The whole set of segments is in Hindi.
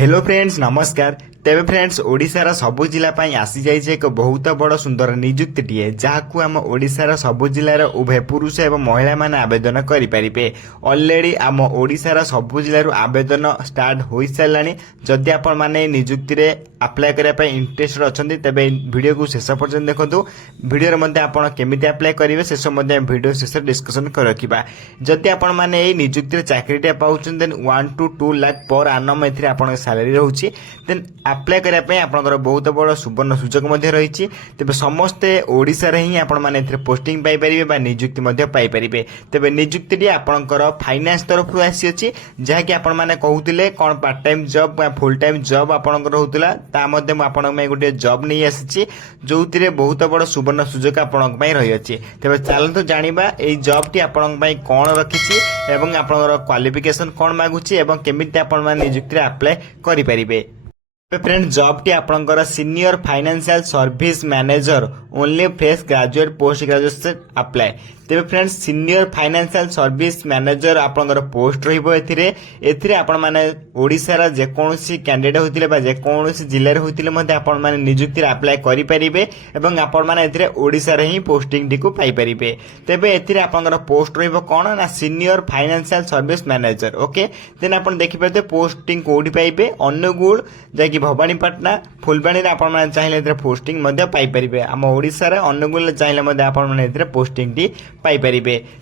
हेलो फ्रेंड्स नमस्कार। तेरे फ्रेंड्स ओडिशार सबु जिला आसी जाइए एक बहुत बड़ सुंदर नियुक्तिटीए जहाँ आम ओडिशार सबु जिलार उभय पुरुष एवं महिला माने आवेदन करेंगे। ऑलरेडी आम ओडिशार सबु जिलूर आवेदन स्टार्ट हो सारानी। जदि आपण मैंने नियुक्ति रे अप्लाई करने इंटरेस्टेड अच्छा तेरे वीडियो को शेष पर्यटन देखो। वीडियो मध्य आप केमी अप्लाई करेंगे शेष वीडियो शेष डिस्कसन कर रखा। जदि आपण मैंने नियुक्ति चाकरीटा पाँच देन 1 to 2 लाख पर आनम ए सैलरी रोचे देन अप्लाई करने आपंकर बहुत बड़ सुवर्ण सुजोग रही। तेज समस्ते ओडिशा ही आपण मैंने पोस्टिंग पाइपर नियुक्ति पाइपर। तेज नियुक्ति आपंकर फाइनान्स तरफ आसी जहाँकि आपण मैंने कहते कौन part time job full time job आपंकर होता आपण गोटे जॉब नहीं आसी जो बहुत बड़ सुवर्ण सुजोग आपण रही है। तेज चलते जाना ये जॉब टी आपण कौन रखी एवं आपंकर क्वालिफिकेशन कौन मागुची एवं केमिति आपण मैंने नियुक्ति अप्लाई करेंगे। फ्रेंड जॉब टी आपंकर senior financial service manager only fresh graduate post graduate apply. तेज friends senior financial service manager आपंकर पोस्ट रही। आपण माने ओडिशार जेकोसी कैंडिडेट होते जेकोसी जिले में होते आपण माने नियुक्ति अप्लाई करेंगे एवं आपण माने ओडिशार ही पोस्टिंग टी को पाइपर। तेबे एथिरे आपंकर पोस्ट रहिबो कोन ना senior financial service manager. Okay then आपण देखि पाते पोस्टिंग कोडी पाइबे अनुगुल जाकि भवानीपाटना फुलबाणी आपण माने चाहिए पोस्टिंग मध्य पाइपर। आम ओडिशार अनुगुल चाहिए आपण माने पोस्टिंग टी पाइपर।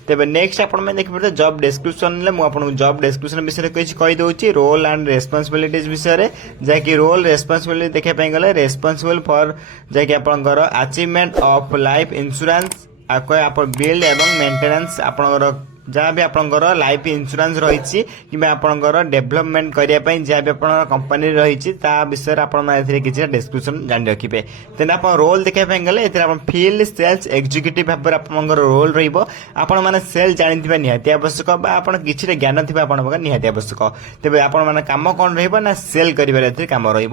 तेज नेक्स्ट आप देखिए जॉब डिस्क्रिप्शन मुझे जॉब डिस्क्रिप्शन विषय कहीदे रोल एंड रेस्पॉन्सिबिलिटीज विषय जहाँकि रोल रेस्पॉन्सिबिलिटी देखापी गले रेस्पॉन्सिबल फॉर जहाँकि आपंकर अचीवमेंट ऑफ लाइफ इंश्योरेंस आप बिल्ड एवं मेंटेनेंस आपंकर जहाँ भी आपंकर लाइफ इंश्योरेंस रही कि आपंकर डेवलपमेंट करने जहाँ भी आप कंपनी रही विषय आपने किसी डिस्क्रिप्शन जान रखिए। तेना आप रोल देखापी गले फील्ड सेल्स एग्जीक्यूटिव भाव में आपंकर रोल रहा मैंने सेल जानी निहाती आवश्यक आप किसी ज्ञान थी आप निहाती आवश्यक। तेज आप कम कौन रहा सेल कर कम रे।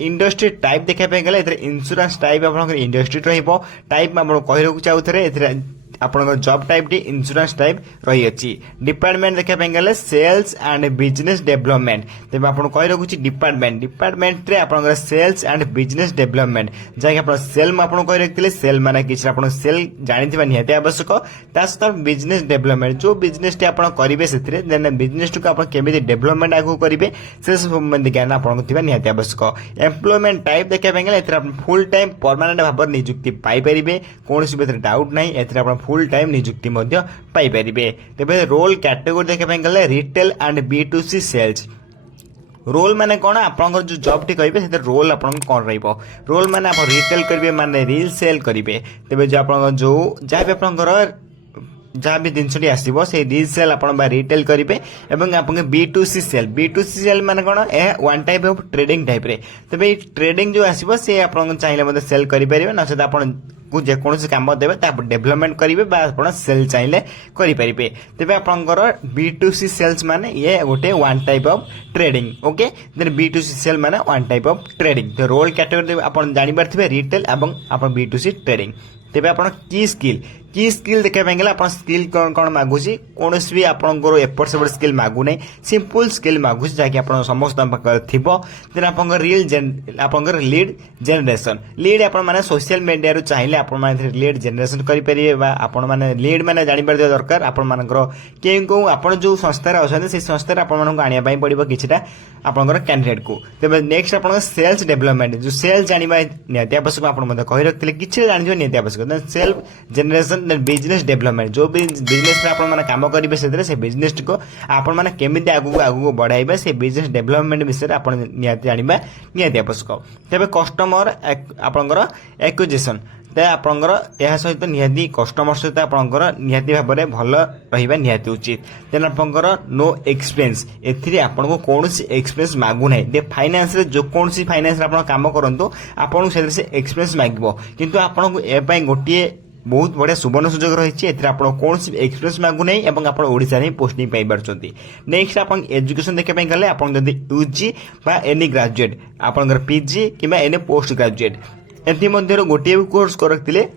इंडस्ट्री टाइप देखापी गले इंश्योरेंस टाइप आप इंडस्ट्री टाइप आप कह चाहूँ आपन job type T insurance type रही अच्छी। डिपार्टमेंट देखापी गले सेल्स एंड बिजनेस डेवलपमेंट। तेज आप कह रखुच्छी डिपार्टमेंट रे आपन सेल्स एंड बिजनेस डेवलपमेंट जहाँकि आप सेल आपको कह रखी सेल माने किसी आप सेल जानी निहाती आवश्यक। सहित बिजनेस डेवलपमेंट जो बिजनेस टी आप करेंगे से बिजनेस टी को केमी डेवलपमेंट आगे करेंगे से सब ज्ञान आपको निहाती आवश्यक। एम्प्लॉयमेंट टाइप देखापी गले फुल टाइम परमानेंट भाव नियुक्ति पाइपर कौन डाउट ना फुल टाइम नियुक्ति पाइपर। तेज रोल कैटेगोरी देखापी गले retail and B2C sales. Role माने कौन आपंकर जो जॉब टी करेंगे से रोल आप कौन रोल माने आप रिटेल करेंगे माने रील सेल करेंगे। तेज जो आप जो जहाँ भी आपंकर जहाँ भी जिनसटी आसो से रील सेल आप रिटेल करेंगे एवं आप B2C सेल माने कौन one type of trading type रे। तेज ट्रेडिंग जो आसो से आप चाहिए सेल करेंगे ना सहित आप जेकोसी कम देवे डेवलपमेंट करेंगे सेल चाहिए करेंगे। तेज आपंकर B2C सेल्स माने ये गोटे one type of trading. Okay then B2C sale माने वन टाइप ऑफ ट्रेडिंग। तो रोल कैटेगरी आप जानी रिटेल एवं आप B2C ट्रेडिंग। तेज आप की स्किल देखापी गले आप स्किल कौन कौन मागुची कौन भी आपंकर एपट सेपट स्किल मागुना सिंपल स्किल मागुची जहाँकि आप समस्त थी। देन आपंकर लीड जेनरेशन लीड आप सोशल मीडिया रू चाहिए आप लीड जेनरेशन करेंगे आप लीड मैंने जापर दरकार आप जो संस्थार अच्छा से संस्थार आपको पड़ो किसी आपंकर कैंडिडेट को। तेज नेक्स्ट आप सेल्स डेवलपमेंट जो सेल जाना निहाती आवश्यक आप कही रखते किसी जान निहाती आवश्यक। सेल्फ जेनरेशन बिजनेस डेवलपमेंट जो भी बिजनेस में आप कम करेंगे से बिजनेस को आपण केमी आगू बढ़ाइबे से बिजनेस डेवलपमेंट विषय आप जाना निहाती आवश्यक। तेज कस्टमर आपंकर एक्विजिशन आपंकर यह सहित निहाती कस्टमर सहित आपंकर निहाती भाव में भल रहा निहाती उचित। देन आपंकर नो एक्सपीरियंस एथि आपको कौन एक्सपीरियंस मागु ना दे फाइनेंस जो कौन फाइनेंस आप कम करूँ आपको से एक्सपीरियंस मांग किंतु आपको ए गोटे बहुत बढ़िया सुवर्ण सुजोग रही है। आप कौन एक्सपीरियंस मांगु नहीं और आप ओडिशा ही पोस्टिंग पाई। नेक्स्ट आप एजुकेशन देखापी गले आप यूजी बा एनी ग्रेजुएट आपंकर PG कि एनी पोस्ट ग्रेजुएट एथि गोटे भी कोर्स करते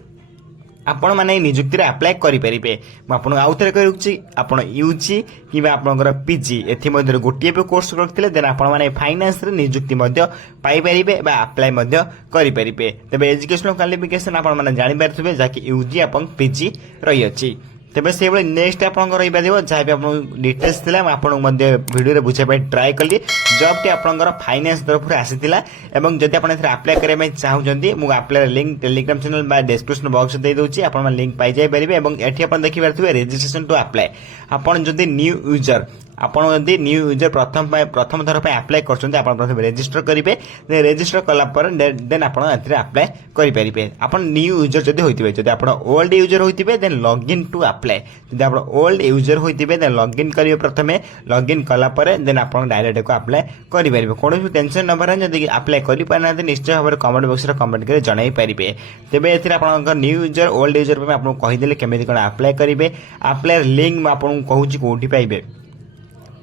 आपण माने निजुक्ति रे अप्लाई करि परिबे म आपन आउ थरे कहउछि आपण यूजी किबा आपनकर पीजी एथि मध्ये गोटिए पे कोर्स करथिले देन आपण माने फाइनेंस रे निजुक्ति मध्ये पाई परिबे बा अप्लाई मध्ये करि परिबे तबे एजुकेशनल क्वालिफिकेशन आपण माने जानि पारथबे जाकि यूजी आपन पीजी रही अछि तेबे से बळे नेक्स्ट आपन रही पारिबो जहा भी आपन डिटेल्स थिला आपन मध्ये वीडियो रे बुझे पाई ट्राई कली जॉब टी आपनकर फाइनेंस तरफ रे आसीतिला एवं जदि आपन एथरे अप्लाई करे में चाहू जंदी मु अप्लाई लिंक टेलीग्राम चैनल बा डिस्क्रिप्शन बॉक्स दे दोछि आपन लिंक पाई जाय परिबे एवं एठी आपन देखि पारथबे रजिस्ट्रेशन टू अप्लाई आपन जदि न्यू यूजर आपण जदि न्यू यूजर प्रथम थर पे अप्लाई करछन्ते आपण प्रथम रजिस्टर करिवे रजिस्टर कला पर देन आपण एथरे अप्लाई करि परिबे आपण न्यू यूजर जदि होइतिबे जदि आपण ओल्ड यूजर होइतिबे then log in to apply जदि आपण ओल्ड यूजर होइतिबे देन लॉग इन करिवे प्रथमे लॉग इन कला पर देन आपण डायरेक्ट को अप्लाई करि परिबे कोनोस टेंशन न भरा जदि अप्लाई करि पाना निश्चय भाबरे कमेंट बॉक्स रे कमेंट करे जणाई परिबे तेबे एथरे आपण न्यू यूजर ओल्ड यूजर पे आपण कहि देले केमिति कोन अप्लाई करिवे अप्लाई लिंक आपण कहूची कोठी पाइबे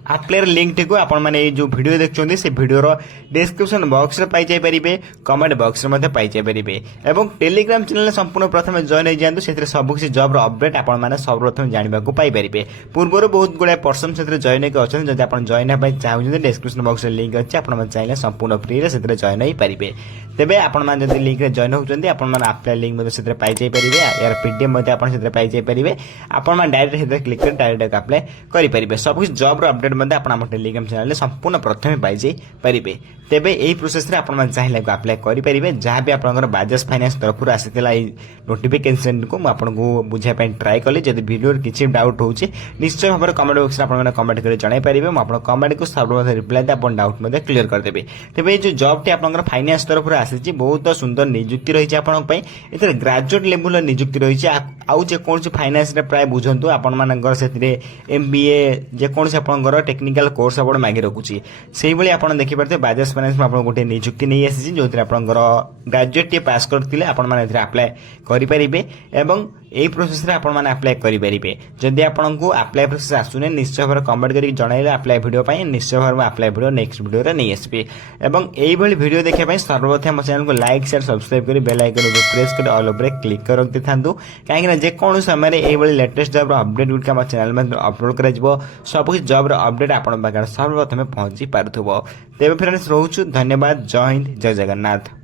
अप्लाई लिंक टी को आपण माने जो वीडियो देखछोंदी से वीडियो रो डिस्क्रिप्शन बॉक्स रे पाई जाय परिबे कमेंट बॉक्स रे मध्ये पाई जाय परिबे एवं टेलीग्राम चैनल संपूर्ण प्रथम जॉइन होई जांतु सेतरे सब किसी जॉब रो अपडेट आपण माने सब प्रथम जानिबा को पाई परिबे पूर्वरो बहुत गुडा पर्सन सेतरे जॉइन के अछन जदि आपण जॉइन हे पाई चाहू डिस्क्रिप्शन बॉक्स रे लिंक अछि आपण माने चाहिले संपूर्ण फ्री रे सेतरे जॉइन होई परिबे तेबे आपण माने जदि लिंक रे जॉइन होउचंदी आपण माने अप्लाई लिंक मध्ये सेतरे पाई जाय परिबे यार पीडीएफ मध्ये आपण सेतरे पाई जाय परिबे आपण माने डायरेक्ट सेतरे क्लिक कर डायरेक्ट अप्लाई करि परिबे सब किसी जॉब रो अपडेट मध्ये आपण हम टेलीग्राम चैनल संपूर्ण प्रथम पाई जाय परिबे तेबे एही प्रोसेस रे आपण माने चाहिले अप्लाई करि परिबे जहां भी आपनकर बाजाज फाइनेंस तरफ रु आसीतिला ई नोटिफिकेशन को म आपन को बुझाय पय ट्राई कली जदि वीडियो रे किछि डाउट होउची निश्चय भाबरे कमेंट बॉक्स रे आपण माने कमेंट करि जणाई परिबे म आपन कमेंट को सर्वप्रथम रिप्लाई दे आपन डाउट मध्ये क्लियर कर देबे तेबे ए जो जॉब टी आपनकर फाइनेंस तरफ रु आसीची बहुत सुंदर नियुक्ति रही छै आपन पय एतर ग्रेजुएट लेवल नियुक्ति रही छै आउ जे कोन से फाइनेंस रे प्राय बुझंतु आपन मानकर सेतिरे एमबीए जे कोन से आपनकर टेक्निकल कोर्स आपण मागे रखुची सेही बळी आपण देखि परते बाजाज फाइनेंस में आपण गोटे नियुक्ति नै आसी जोतिर आपनकर ग्रेजुएट टी पास करथिले आपण माने एथरे अप्लाई करि परिबे एवं एही प्रोसेस रे आपण माने अप्लाई करि परिबे जदि आपण को अप्लाई प्रोसेस आसुने निश्चय भाबरे कमेंट करि जणाइले अप्लाई वीडियो पय निश्चय भाबरे अप्लाई वीडियो नेक्स्ट वीडियो रे नै आसीबे एवं एही भली वीडियो देखे पय सर्वप्रथम चैनल को लाइक शेयर सब्सक्राइब करि बेल आइकन को प्रेस कर ऑल ओवर क्लिक कर रखते थांदु काहे कि जे कोन समय रे एही भली लेटेस्ट जॉब रो अपडेट गुड का चैनल में अपलोड करा जिवो सब कुछ जॉब रो अपडेट आपण बागर सर्वप्रथम पहुंची पारथुबो तेबे फ्रेंड्स रहउछु धन्यवाद जय हिंद जय जगन्नाथ।